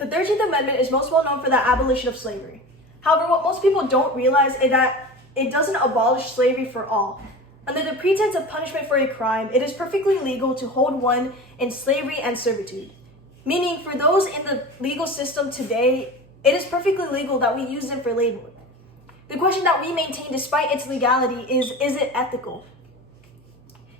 The 13th Amendment is most well known for the abolition of slavery. However, what most people don't realize is that it doesn't abolish slavery for all. Under the pretense of punishment for a crime, it is perfectly legal to hold one in slavery and servitude. Meaning, for those in the legal system today, it is perfectly legal that we use them for labor. The question that we maintain despite its legality is it ethical?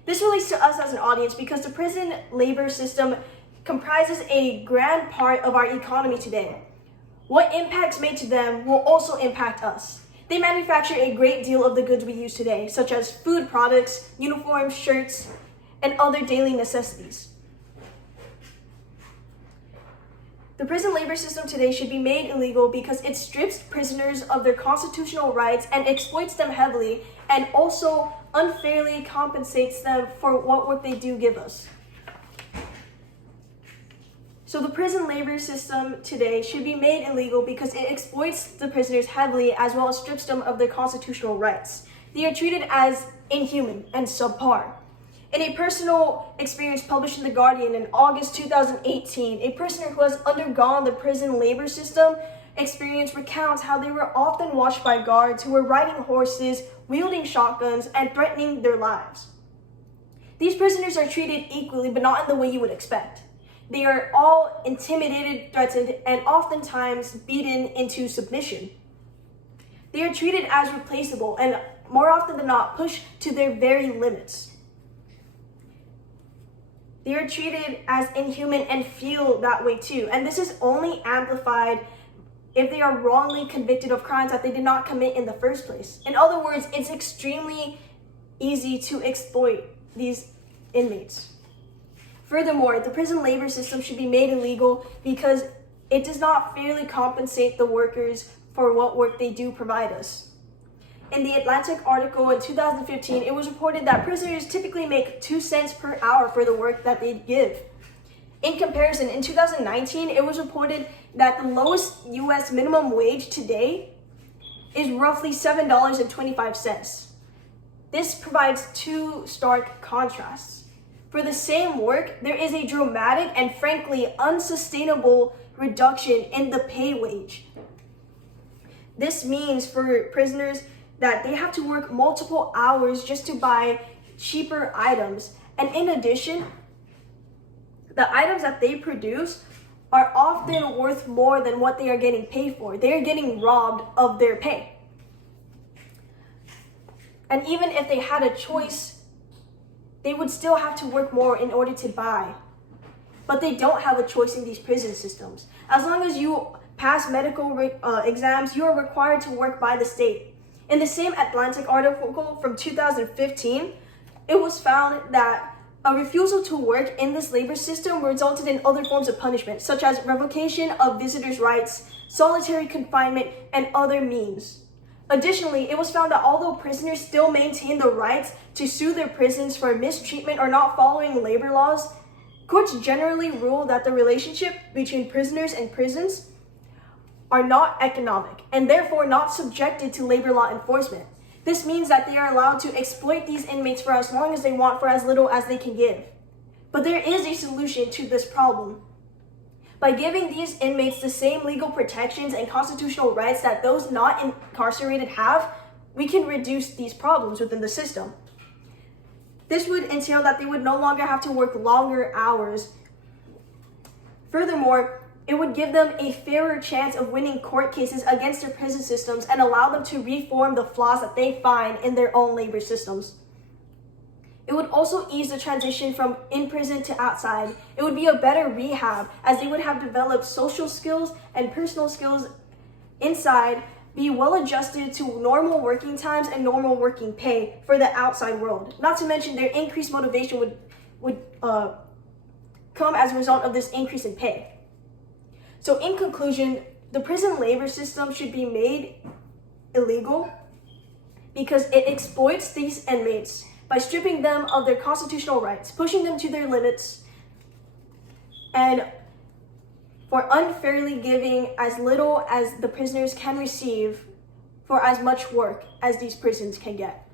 This relates to us as an audience because the prison labor system comprises a grand part of our economy today. What impacts made to them will also impact us. They manufacture a great deal of the goods we use today, such as food products, uniforms, shirts, and other daily necessities. The prison labor system today should be made illegal because it strips prisoners of their constitutional rights and exploits them heavily, and also unfairly compensates them for what work they do give us. So the prison labor system today should be made illegal because it exploits the prisoners heavily as well as strips them of their constitutional rights. They are treated as inhuman and subpar. In a personal experience published in The Guardian in August 2018, a prisoner who has undergone the prison labor system experience recounts how they were often watched by guards who were riding horses, wielding shotguns, and threatening their lives. These prisoners are treated equally, but not in the way you would expect. They are all intimidated, threatened, and oftentimes beaten into submission. They are treated as replaceable and more often than not pushed to their very limits. They are treated as inhuman and feel that way too. And this is only amplified if they are wrongly convicted of crimes that they did not commit in the first place. In other words, it's extremely easy to exploit these inmates. Furthermore, the prison labor system should be made illegal because it does not fairly compensate the workers for what work they do provide us. In the Atlantic article in 2015, it was reported that prisoners typically make 2 cents per hour for the work that they give. In comparison, in 2019, it was reported that the lowest U.S. minimum wage today is roughly $7.25. This provides two stark contrasts. For the same work, there is a dramatic and frankly unsustainable reduction in the pay wage. This means for prisoners that they have to work multiple hours just to buy cheaper items. And in addition, the items that they produce are often worth more than what they are getting paid for. They are getting robbed of their pay. And even if they had a choice, they would still have to work more in order to buy. But they don't have a choice in these prison systems. As long as you pass medical exams, you are required to work by the state. In the same Atlantic article from 2015, it was found that a refusal to work in this labor system resulted in other forms of punishment, such as revocation of visitors' rights, solitary confinement, and other means. Additionally, it was found that although prisoners still maintain the right to sue their prisons for mistreatment or not following labor laws, courts generally rule that the relationship between prisoners and prisons are not economic and therefore not subjected to labor law enforcement. This means that they are allowed to exploit these inmates for as long as they want for as little as they can give. But there is a solution to this problem. By giving these inmates the same legal protections and constitutional rights that those not incarcerated have, we can reduce these problems within the system. This would entail that they would no longer have to work longer hours. Furthermore, it would give them a fairer chance of winning court cases against their prison systems and allow them to reform the flaws that they find in their own labor systems. It would also ease the transition from in prison to outside. It would be a better rehab as they would have developed social skills and personal skills inside, be well adjusted to normal working times and normal working pay for the outside world. Not to mention their increased motivation would come as a result of this increase in pay. So in conclusion, the prison labor system should be made illegal because it exploits these inmates by stripping them of their constitutional rights, pushing them to their limits, and for unfairly giving as little as the prisoners can receive for as much work as these prisons can get.